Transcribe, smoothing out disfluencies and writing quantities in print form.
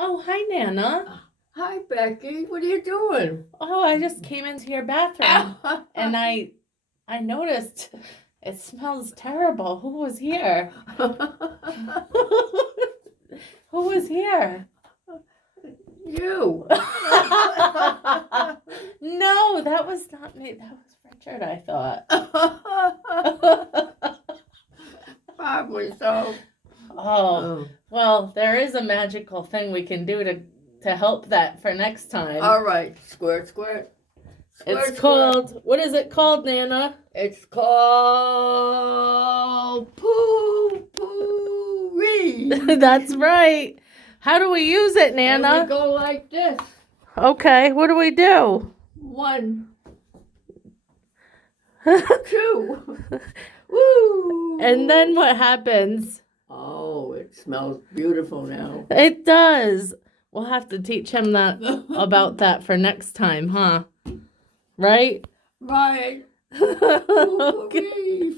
Oh, hi, Nana. Hi, Becky. What are you doing? Oh, I just came into your bathroom and I noticed it smells terrible. Who was here? Who was here? You. No, that was not me. That was Richard, I thought. Probably so. Oh, well, there is a magical thing we can do to help that for next time. All right. Squirt, squirt. It's called, what is it called, Nana? It's called Poo-Pouri. That's right. How do we use it, Nana? And we go like this. Okay, what do we do? 1, 2. Woo! And then what happens? Oh, it smells beautiful now. It does. We'll have to teach him that about that for next time, huh? Right? Right. Okay.